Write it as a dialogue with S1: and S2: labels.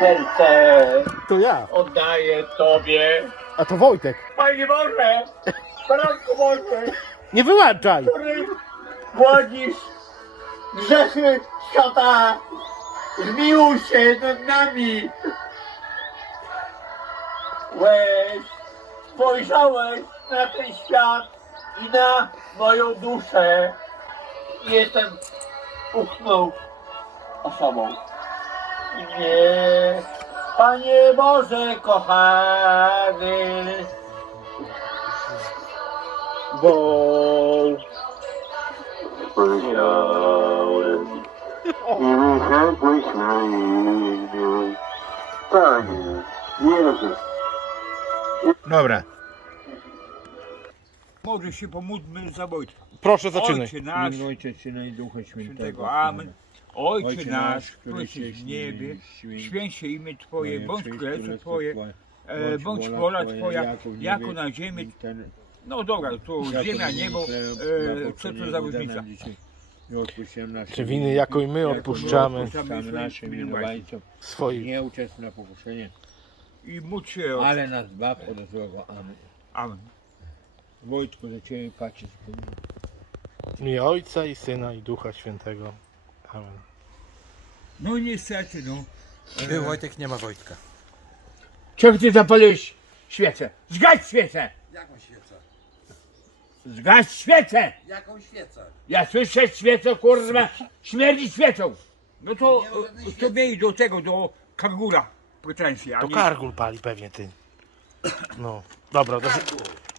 S1: serce
S2: To ja.
S1: oddaję Tobie.
S2: A to Wojtek.
S1: Panie Boże, Baranku Boże,
S2: Nie wyłączaj.
S1: który głodzisz grzechy świata, zmiłuj się nad nami. Łeś, spojrzałeś na ten świat i na moją duszę. I jestem utknął osobą. Nie, Panie Boże kochany, bo
S3: Powiedziałem i wyszedłeś na imię. Panie Jezu.
S2: Dobra.
S4: Może się pomódlmy za Wojtka.
S2: Proszę zaczynaj.
S4: Ojcze nasz,
S3: Ojcze, Syna i Ducha
S4: Świętego, Amen. Ojcze nasz, który jesteś w niebie, święć się imię Twoje, bądź królestwo Twoje, bądź wola Twoja, jako na ziemi. No dobra, tu ziemia, niebo, co to za różnica?
S2: Czy winy jako i my odpuszczamy
S3: naszym winowajcom.
S2: swoich.
S3: Nie uczestniczy na pokuszenie,
S4: I módl się o...
S3: ale nas zbaw od złego. Amen.
S4: Amen.
S3: Wojtku, za Ciebie patrzę spełnię.
S2: W imię Ojca i Syna i Ducha Świętego. Amen.
S4: No niestety, no.
S2: Był Wojtek, nie ma Wojtka.
S1: czemu Ty zapaliłeś świecę? Zgaś świecę!
S5: Jaką świecę?
S1: Zgaś świecę!
S5: Jaką świecę?
S1: Ja słyszę świecę, kurwa, śmierdzi świecą.
S4: No to,
S5: Nie ma żadnej
S4: to
S5: świecy.
S4: miej do tego, do Kargura pretensje, a
S2: To
S4: nie...
S2: Kargul pali pewnie ty. No, dobra,